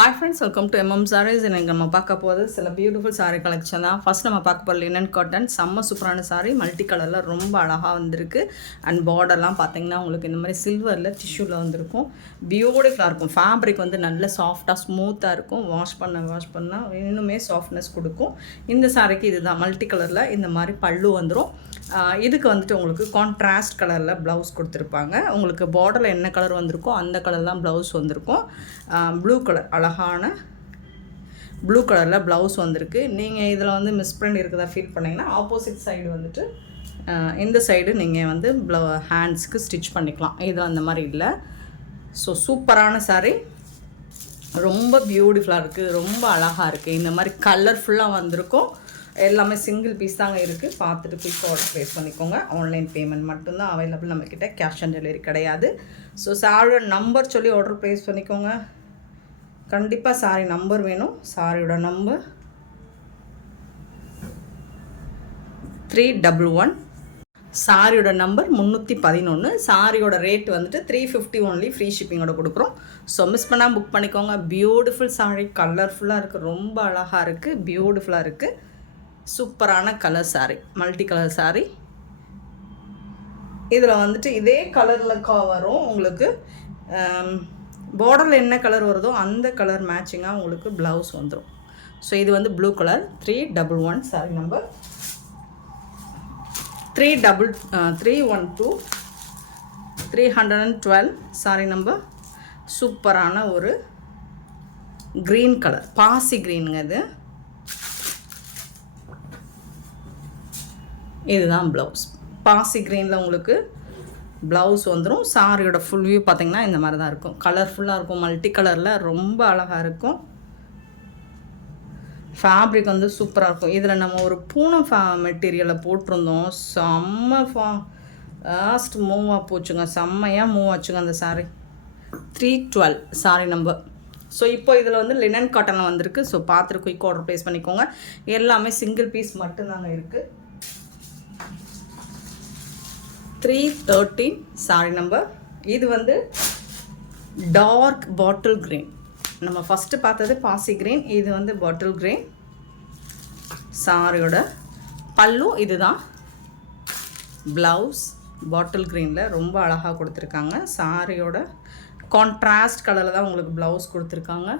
Hi friends, welcome to M M sarees. எனக்கு நம்ம பார்க்க போகிறது சில பியூட்டிஃபுல் சாரீ கலெக்ஷன் தான். ஃபஸ்ட் நம்ம பார்க்க போகிற லினன் காட்டன் செம்ம சூப்பரான சாரீ, மல்டி கலரில் ரொம்ப அழகாக வந்திருக்கு. அண்ட் பார்டர்லாம் பார்த்தீங்கன்னா உங்களுக்கு இந்த மாதிரி சில்வரில் டிஷ்யூவில் வந்திருக்கும். பியூட்டிஃபுல்லாக இருக்கும். ஃபேப்ரிக் வந்து நல்ல சாஃப்டாக ஸ்மூத்தாக இருக்கும். வாஷ் பண்ணால் இன்னுமே சாஃப்ட்னஸ் கொடுக்கும். இந்த சாரீக்கு இதுதான் மல்டி கலரில் இந்த மாதிரி பல்லு வந்துடும். இதுக்கு வந்துட்டு உங்களுக்கு கான்ட்ராஸ்ட் கலரில் ப்ளவுஸ் கொடுத்துருப்பாங்க. உங்களுக்கு பார்டரில் என்ன கலர் வந்திருக்கோ அந்த கலர் தான் ப்ளவுஸ் வந்திருக்கும். ப்ளூ கலர், அழகான ப்ளூ கலரில் ப்ளவுஸ் வந்திருக்கு. நீங்கள் இதில் வந்து மிஸ் பிரிண்ட் இருக்குதா ஃபீல் பண்ணிங்கன்னா ஆப்போசிட் சைடு வந்துட்டு இந்த சைடு நீங்கள் வந்து ஹேண்ட்ஸ்க்கு ஸ்டிச் பண்ணிக்கலாம். இது அந்த மாதிரி இல்லை. ஸோ சூப்பரான சாரீ, ரொம்ப பியூட்டிஃபுல்லாக இருக்குது, ரொம்ப அழகாக இருக்குது. இந்த மாதிரி கலர்ஃபுல்லாக வந்திருக்கும். எல்லாமே சிங்கிள் பீஸ் தாங்க இருக்குது. பார்த்துட்டு குயிக் ஆர்டர் ப்ளேஸ் பண்ணிக்கோங்க. ஆன்லைன் பேமெண்ட் மட்டும்தான் அவைலபிள் நம்மக்கிட்ட, கேஷ் ஆன் டெலிவரி கிடையாது. ஸோ சாரியோட நம்பர் சொல்லி ஆர்டர் ப்ளேஸ் பண்ணிக்கோங்க. கண்டிப்பாக சாரி நம்பர் வேணும். சாரியோட நம்பர் 311. சாரியோட நம்பர் 311. சாரியோட ரேட் வந்துட்டு 350 ஒன்லி, ஃப்ரீ ஷிப்பிங்கோட கொடுக்குறோம். ஸோ மிஸ் பண்ணால் புக் பண்ணிக்கோங்க. பியூட்டிஃபுல் சாரி, கலர்ஃபுல்லாக இருக்குது, ரொம்ப அழகாக இருக்குது, பியூட்டிஃபுல்லாக இருக்குது. சூப்பரான colour sorry, multi colour sorry. இதில் வந்துட்டு இதே கலரில் வரும் உங்களுக்கு. பார்டரில் என்ன கலர் வருதோ அந்த கலர் மேட்சிங்காக உங்களுக்கு ப்ளவுஸ் வந்துடும். ஸோ இது வந்து blue colour. 311 sorry number 312 312 sorry number. சூப்பரான ஒரு க்ரீன் கலர், பாசி க்ரீனுங்க இது. இதுதான் ப்ளவுஸ். பாசி க்ரீனில் உங்களுக்கு ப்ளவுஸ் வந்துடும். சாரியோட ஃபுல் வியூ பார்த்திங்கன்னா இந்த மாதிரி தான் இருக்கும். கலர்ஃபுல்லாக இருக்கும், மல்டி கலரில் ரொம்ப அழகாக இருக்கும். ஃபேப்ரிக் வந்து சூப்பராக இருக்கும். இதில் நம்ம ஒரு பூனம் மெட்டீரியலை போட்டிருந்தோம். செம்ம ஃபாஸ்ட் மூவாக போச்சுங்க, செம்மையாக மூவ் ஆச்சுங்க அந்த சாரீ. 312 sorry number. ஸோ இப்போ இதில் வந்து லினன் காட்டனில் வந்திருக்கு. ஸோ பார்த்துட்டு குயிக் ஆர்டர் ப்ளேஸ் பண்ணிக்கோங்க. எல்லாமே சிங்கிள் பீஸ் மட்டும்தாங்க இருக்குது. 313 சாரி நம்பர். இது வந்து டார்க் பாட்டில் க்ரீன். நம்ம ஃபஸ்ட்டு பார்த்தது பாசி க்ரீன், இது வந்து பாட்டில் க்ரீன். சாரியோட பல்லு இதுதான். ப்ளவுஸ் பாட்டில் க்ரீனில் ரொம்ப அழகாக கொடுத்துருக்காங்க. சாரியோட கான்ட்ராஸ்ட் கலரில் தான் உங்களுக்கு ப்ளவுஸ் கொடுத்துருக்காங்க.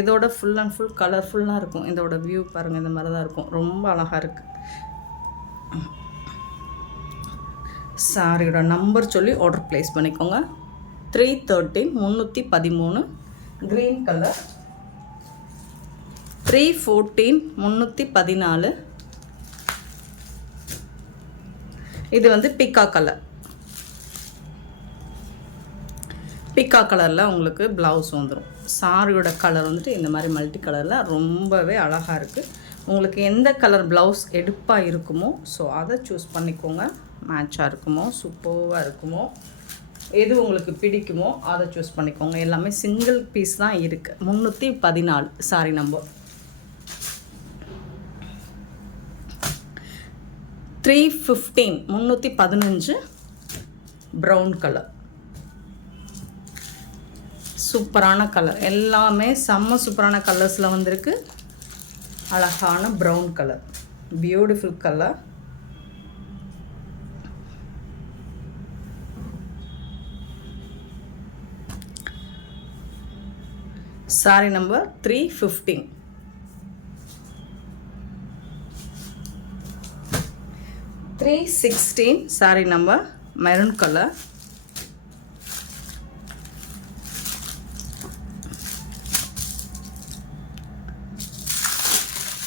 இதோட ஃபுல் அண்ட் ஃபுல் கலர்ஃபுல்லாக இருக்கும். இதோட வியூ பாருங்கள், இந்த மாதிரி தான் இருக்கும். ரொம்ப அழகாக இருக்குது. சாரியோட நம்பர் சொல்லி ஆர்டர் ப்ளேஸ் பண்ணிக்கோங்க. 313 313 க்ரீன் கலர். 314 314. இது வந்து பிக்கா கலர். பிக்கா கலரில் உங்களுக்கு ப்ளவுஸ் வந்துடும். சாரியோட கலர் வந்துட்டு இந்த மாதிரி மல்டி கலரில் ரொம்பவே அழகாக இருக்குது. உங்களுக்கு எந்த கலர் ப்ளவுஸ் எடுப்பாக இருக்குமோ ஸோ அதை சூஸ் பண்ணிக்கோங்க. மேட்சாக இருக்குமோ, சூப்பராக இருக்குமோ, எது உங்களுக்கு பிடிக்குமோ அதை சூஸ் பண்ணிக்கோங்க. எல்லாமே சிங்கிள் பீஸ் தான் இருக்குது. 314 சாரி நம்பர். 315 315 brown colour. சூப்பரான கலர், எல்லாமே செம்ம சூப்பரான கலர்ஸில் வந்திருக்கு. அழகான brown colour, beautiful colour. Sorry number 315. 316 sorry number, maroon colour.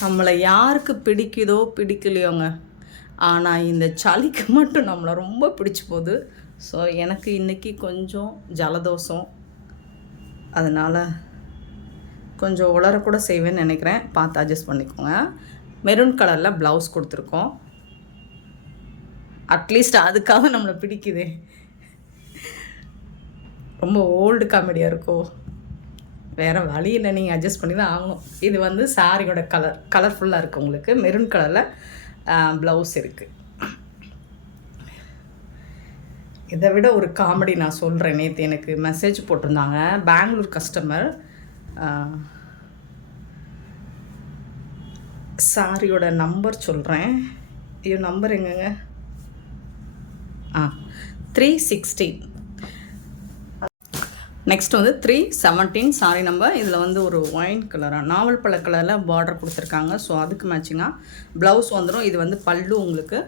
நம்மளை யாருக்கு பிடிக்குதோ பிடிக்கலையோங்க, ஆனால் இந்த சளிக்கு மட்டும் நம்மளை ரொம்ப பிடிச்சி போகுது. ஸோ எனக்கு இன்றைக்கி கொஞ்சம் ஜலதோஷம், அதனால் கொஞ்சம் உலரக்கூட செய்வேன்னு நினைக்கிறேன். பார்த்து அட்ஜஸ்ட் பண்ணிக்கோங்க. மெரூன் கலரில் ப்ளவுஸ் கொடுத்துருக்கோம். அட்லீஸ்ட் அதுக்காக நம்மளை பிடிக்குது. ரொம்ப ஓல்டு காமெடியாக இருக்கோ, வேறு வழி இல்லை, நீங்கள் அட்ஜஸ்ட் பண்ணி தான் ஆகணும். இது வந்து சாரியோட கலர்ஃபுல்லாக இருக்குது. உங்களுக்கு மெரூன் கலரில் ப்ளவுஸ் இருக்குது. இதை விட ஒரு காமெடி நான் சொல்கிறேன். நேற்று எனக்கு மெசேஜ் போட்டிருந்தாங்க, பெங்களூர் கஸ்டமர். சாரியோட நம்பர் சொல்கிறேன். ஐயோ நம்பர் எங்கங்க? 316. நெக்ஸ்ட் வந்து 317 சாரி நம்பர். இதில் வந்து ஒரு ஒயின் கலராக நாவல் பழ கலரில் பார்டர் கொடுத்துருக்காங்க. ஸோ அதுக்கு மேட்சிங்காக ப்ளவுஸ் வந்துடும். இது வந்து பல்லு உங்களுக்கு.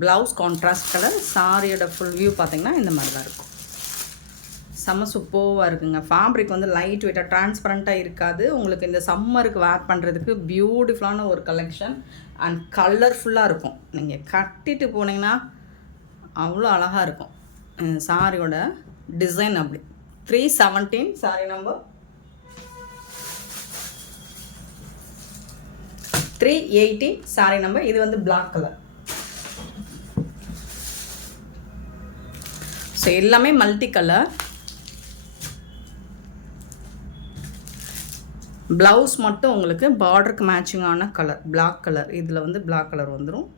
Blouse contrast colour. சாரியோட ஃபுல் வியூ பார்த்திங்கன்னா இந்த மாதிரி தான் இருக்கும். செம்ம சூப்பராக இருக்குங்க. ஃபேப்ரிக் வந்து லைட் வெயிட்டாக ட்ரான்ஸ்பரண்ட்டாக இருக்காது. உங்களுக்கு இந்த சம்மருக்கு வேர் பண்ணுறதுக்கு பியூட்டிஃபுல்லான ஒரு கலெக்ஷன் அண்ட் கலர்ஃபுல்லாக இருக்கும். நீங்கள் கட்டிட்டு போனீங்கன்னா அவ்வளோ அழகாக இருக்கும். சாரியோட டிசைன் அப்படி. 317 சாரி நம்பர். 318 சாரி நம்பர். இது வந்து பிளாக் கலர். ஸோ எல்லாமே மல்டி கலர். ப்ளவுஸ் மட்டும் உங்களுக்கு பார்டருக்கு மேட்சிங்கான கலர் பிளாக் கலர். இதில் வந்து பிளாக் கலர் வந்துடும்.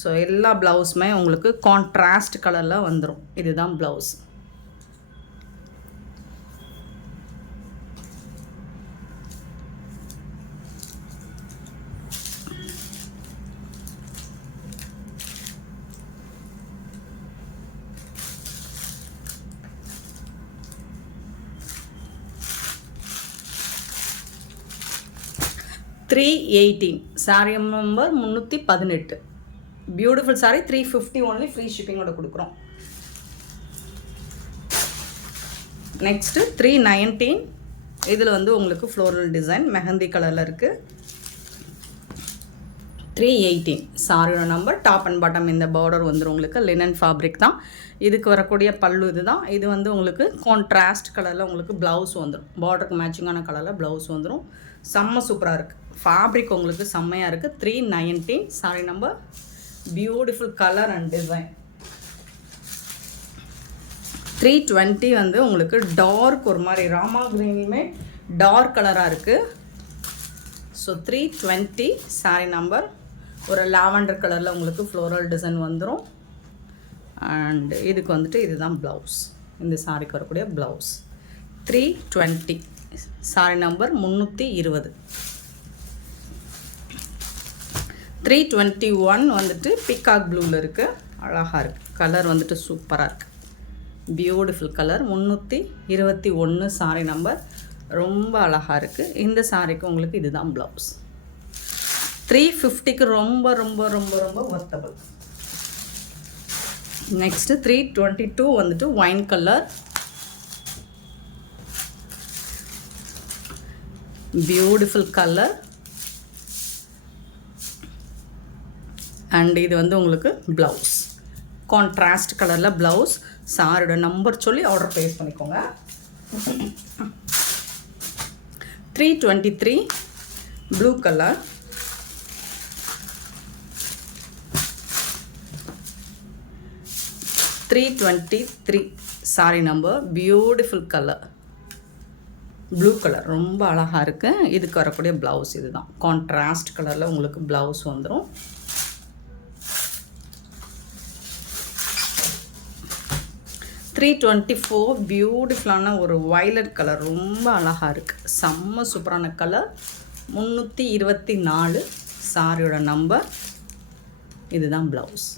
ஸோ எல்லா ப்ளவுஸுமே உங்களுக்கு கான்ட்ராஸ்ட் கலரில் வந்துடும். இதுதான் blouse. $318 sari number 318. Beautiful sari. 350 only. Free ஷிப்பிங்கோட கொடுக்குறோம். நெக்ஸ்ட்டு 319. இதில் வந்து உங்களுக்கு ஃப்ளோரல் டிசைன் மெஹந்தி கலரில் இருக்குது. 318 சாரியோட நம்பர். டாப் அண்ட் பாட்டம் இந்த பார்டர் வந்துடும் உங்களுக்கு. லினன் ஃபேப்ரிக் தான். இதுக்கு வரக்கூடிய பல்லு இது தான். இது வந்து உங்களுக்கு கான்ட்ராஸ்ட் கலரில் உங்களுக்கு ப்ளவுஸ் வந்துடும். பார்டருக்கு மேட்சிங்கான கலரில் ப்ளவுஸ் வந்துடும். செம்ம சூப்பராக இருக்குது. ஃபேப்ரிக் உங்களுக்கு செம்மையாக இருக்குது. 319 sorry number. Beautiful colour and design. 320 வந்து உங்களுக்கு டார்க் ஒரு மாதிரி ராமா கிரீனுமே டார்க் கலராக இருக்குது. So 320 sorry number. ஒரு லாவெண்டர் கலரில் உங்களுக்கு ஃப்ளோரல் டிசைன் வந்துடும். அண்ட் இதுக்கு வந்துட்டு இதுதான் ப்ளவுஸ். இந்த சாரிக்கு வரக்கூடிய ப்ளவுஸ். 320 sorry number 320. 321 வந்துட்டு பிகாக் ப்ளூவில் இருக்குது. அழகாக இருக்குது. கலர் வந்துட்டு சூப்பராக இருக்குது. Beautiful colour. 321 sorry number. ரொம்ப அழகாக இருக்குது. இந்த சாரிக்கு உங்களுக்கு இதுதான் ப்ளவுஸ். 350க்கு ரொம்ப ரொம்ப ரொம்ப ரொம்ப ஒர்த்தபிள். நெக்ஸ்ட்டு 322 வந்துட்டு wine colour. Beautiful colour. And இது வந்து உங்களுக்கு ப்ளவுஸ் கான்ட்ராஸ்ட் கலரில் ப்ளவுஸ். சாரோட நம்பர் சொல்லி ஆர்டர் ப்ளேஸ் பண்ணிக்கோங்க. 323 blue colour. $323 sorry number. Beautiful colour blue colour. ரொம்ப அழகாக இருக்குது. இதுக்கு வரக்கூடிய ப்ளவுஸ் இது தான். கான்ட்ராஸ்ட் கலரில் உங்களுக்கு ப்ளவுஸ் வந்துடும். 324 பியூட்டிஃபுல்லான ஒரு வயலட் கலர். ரொம்ப அழகாக இருக்குது. செம்ம சூப்பரான கலர். 324 சாரியோட நம்பர். இதுதான் ப்ளவுஸ்.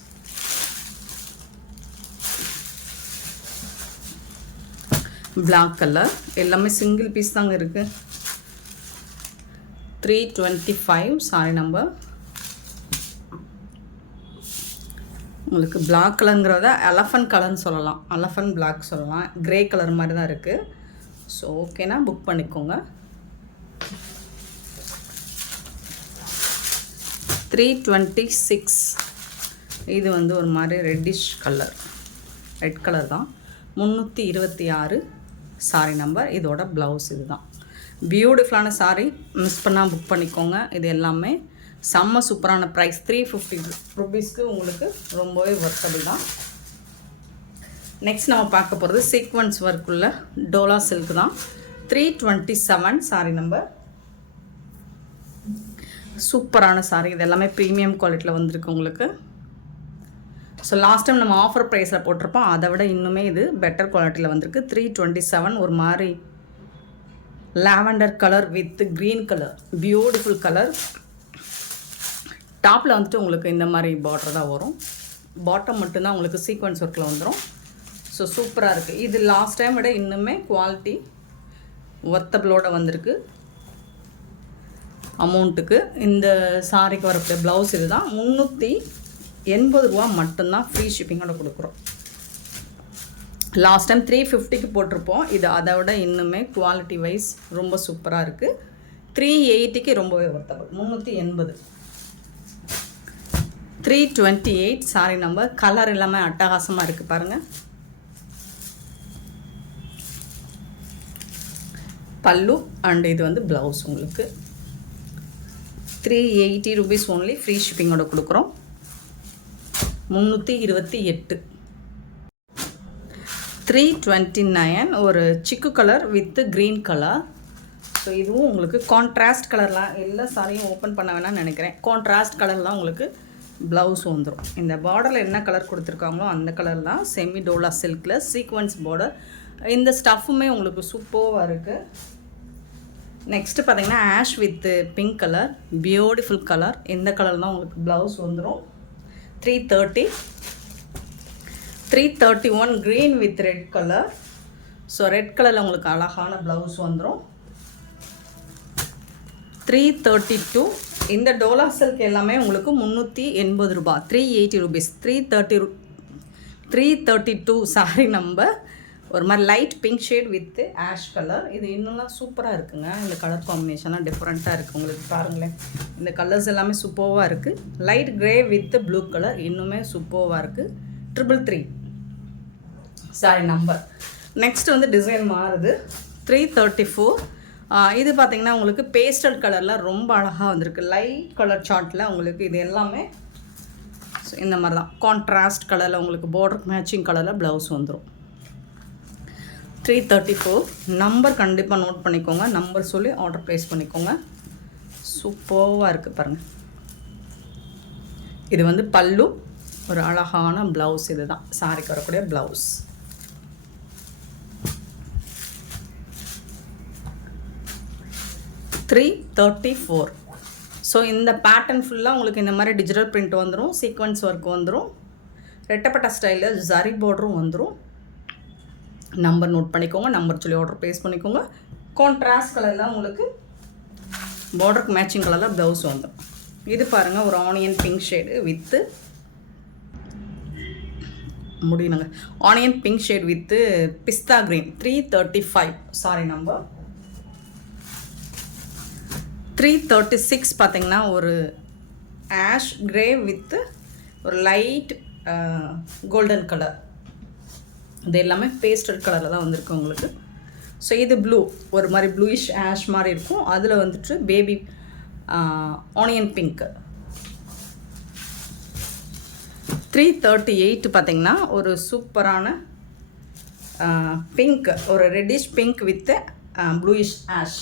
Black colour. எல்லாமே சிங்கிள் பீஸ் தாங்க இருக்குது. 325 சாரி நம்பர். உங்களுக்கு பிளாக் கலருங்கிறத எலஃபண்ட் கலர்னு சொல்லலாம். எலஃபண்ட் பிளாக் சொல்லலாம். க்ரே கலர் மாதிரி தான் இருக்குது. ஸோ ஓகேனா புக் பண்ணிக்கோங்க. 326 இது வந்து ஒரு மாதிரி ரெட்டிஷ் கலர். ரெட் கலர் தான். 326 சாரி நம்பர். இதோட ப்ளவுஸ் இது தான். பியூட்டிஃபுல்லான சாரி. மிஸ் பண்ணால் புக் பண்ணிக்கோங்க. இது எல்லாமே செம்ம சூப்பரான ப்ரைஸ். 350 ருபீஸ்க்கு உங்களுக்கு ரொம்பவே ஒர்த்தபிள் தான். நெக்ஸ்ட் நம்ம பார்க்க போகிறது சீக்வன்ஸ் ஒர்க்குள்ள டோலா சில்க் தான். 327 சாரி நம்பர். சூப்பரான சாரி. இது எல்லாமே ப்ரீமியம் குவாலிட்டியில் வந்திருக்கு உங்களுக்கு. ஸோ லாஸ்ட் டைம் நம்ம ஆஃபர் ப்ரைஸில் போட்டிருப்போம். அதை விட இன்னுமே இது பெட்டர் குவாலிட்டியில் வந்திருக்கு. 327 ஒரு மாதிரி lavender colour with green colour, beautiful colour. டாப்பில் வந்துட்டு உங்களுக்கு இந்த மாதிரி பார்டர் தான் வரும். பாட்டம் மட்டும்தான் உங்களுக்கு சீக்வன்ஸ் ஒர்க்கில் வந்துடும். ஸோ சூப்பராக இருக்குது. இது லாஸ்ட் டைம் விட இன்னுமே குவாலிட்டி ஒர்த்தபிளோட வந்திருக்கு. அமௌண்ட்டுக்கு இந்த சாரிக்கு வரக்கூடிய ப்ளவுஸ் இது தான். 380 ரூபா மட்டும்தான் ஃப்ரீ ஷிப்பிங்கோட கொடுக்குறோம். லாஸ்ட் டைம் 350க்கு போட்டிருப்போம். இது அதை விட இன்னுமே குவாலிட்டி வைஸ் ரொம்ப சூப்பராக இருக்குது. 380க்கு ரொம்பவே ஒர்த்தபிள். 380, 328 sorry number. கலர் எல்லாமே அட்டகாசமாக இருக்குது பாருங்கள். பல்லு அண்ட் இது வந்து ப்ளவுஸ் உங்களுக்கு 380 ருபீஸ் ஓன்லி ஃப்ரீ ஷிப்பிங்கோட கொடுக்குறோம். 328. 329 ஒரு சிக்கு colour with green colour. So இதுவும் உங்களுக்கு கான்ட்ராஸ்ட் கலர்லாம் எல்லா சாரியும் ஓப்பன் பண்ண வேணாம்னு நினைக்கிறேன். கான்ட்ராஸ்ட் கலர்லாம் உங்களுக்கு ப்ளவுஸ் வந்துடும். இந்த பார்டரில் என்ன கலர் கொடுத்துருக்காங்களோ அந்த கலர் தான். செமி டோலா சில்கில் சீக்வன்ஸ் பார்டர். இந்த ஸ்டஃப்புமே உங்களுக்கு சூப்பராக இருக்குது. நெக்ஸ்ட்டு பார்த்தீங்கன்னா ash with pink colour, beautiful colour. இந்த கலர் தான் உங்களுக்கு ப்ளவுஸ் வந்துடும். 330. 331 green with red colour. So red கலரில் உங்களுக்கு அழகான ப்ளவுஸ் வந்துடும். 332. இந்த டோலா சில்க் எல்லாமே உங்களுக்கு 380 ரூபா, 380 ருபீஸ். 332 sorry number. ஒரு மாதிரி light pink shade with ash colour. இது இன்னும்லாம் சூப்பராக இருக்குங்க. இந்த கலர் காம்பினேஷன்லாம் டிஃப்ரெண்ட்டாக இருக்குது. உங்களுக்கு பாருங்களேன், இந்த கலர்ஸ் எல்லாமே சூப்பராக இருக்குது. Light grey with blue colour இன்னுமே சூப்பராக இருக்குது. 333 சாரி நம்பர். நெக்ஸ்ட் வந்து டிசைன் மாறுது. 334. இது பார்த்திங்கன்னா உங்களுக்கு பேஸ்டல் கலரில் ரொம்ப அழகாக வந்திருக்கு. லைட் கலர் சார்ட்டில் உங்களுக்கு இது எல்லாமே இந்த மாதிரி தான் கான்ட்ராஸ்ட் கலரில் உங்களுக்கு பார்டர் மேட்சிங் கலரில் ப்ளவுஸ் வந்துடும். 334 நம்பர் கண்டிப்பாக நோட் பண்ணிக்கோங்க. நம்பர் சொல்லி ஆர்டர் ப்ளேஸ் பண்ணிக்கோங்க. சூப்பராக இருக்குது பாருங்கள். இது வந்து பல்லு, ஒரு அழகான ப்ளவுஸ். இது தான் சாரிக்கு வரக்கூடிய ப்ளவுஸ். 334. ஸோ இந்த பேட்டர்ன் ஃபுல்லாக உங்களுக்கு இந்த மாதிரி டிஜிட்டல் பிரிண்ட் வந்துடும், சீக்வன்ஸ் ஒர்க் வந்துடும், ரெட்டப்பட்ட ஸ்டைலில் ஜரி பார்டரும் வந்துடும். நம்பர் நோட் பண்ணிக்கோங்க. நம்பர் சொல்லி ஆர்டர் ப்ளேஸ் பண்ணிக்கோங்க. கான்ட்ராஸ்ட் கலரில் உங்களுக்கு பார்டருக்கு மேட்சிங் கலரில் ப்ளவுஸ் வந்துடும். இது பாருங்கள், ஒரு onion pink shade with முடியணுங்க. Onion pink shade with pista green. 335 sorry number. 336 பார்த்திங்கன்னா ஒரு ஆஷ் க்ரே வித்து ஒரு லைட் கோல்டன் கலர். இது எல்லாமே பேஸ்டல் கலரில் தான் வந்திருக்கு உங்களுக்கு. ஸோ இது ப்ளூ, ஒரு மாதிரி ப்ளூயிஷ் ஆஷ் மாதிரி இருக்கும். அதில் வந்துட்டு பேபி ஆனியன் பிங்க். 338 பார்த்திங்கன்னா ஒரு சூப்பரான பிங்க், ஒரு reddish pink with bluish ash.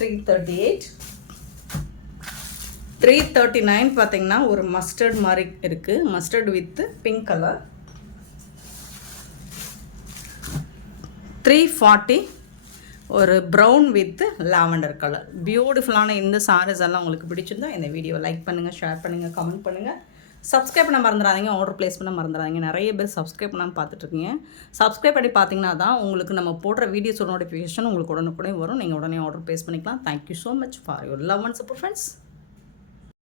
338. 339 பார்த்திங்கன்னா ஒரு மஸ்டர்ட் மாதிரி இருக்குது, மஸ்டர்ட் வித் பிங்க் கலர். 340 ஒரு ப்ரௌன் வித் லாவெண்டர் கலர். பியூட்டிஃபுல்லான இந்த சாரீஸ் எல்லாம் உங்களுக்கு பிடிச்சிருந்தா இந்த வீடியோ லைக் பண்ணுங்கள், ஷேர் பண்ணுங்கள், கமெண்ட் பண்ணுங்கள். சப்ஸ்கிரைப் பண்ண மறந்துடாதீங்க, ஆர்டர் ப்ளேஸ் பண்ண மறந்துடாதீங்க. நிறைய பேர் சப்ஸ்கிரைப் பண்ணாமல் பார்த்துட்ருக்கீங்க. சப்ஸ்கிரைப் பண்ணி பார்த்தீங்கன்னா தான் உங்களுக்கு நம்ம போடுற வீடியோஸோட நோட்டிஃபிகேஷன் உங்களுக்கு உடனுக்குடனே வரும். நீங்கள் உடனே ஆர்டர் ப்ளேஸ் பண்ணிக்கலாம். Thank you so much for your love and support friends.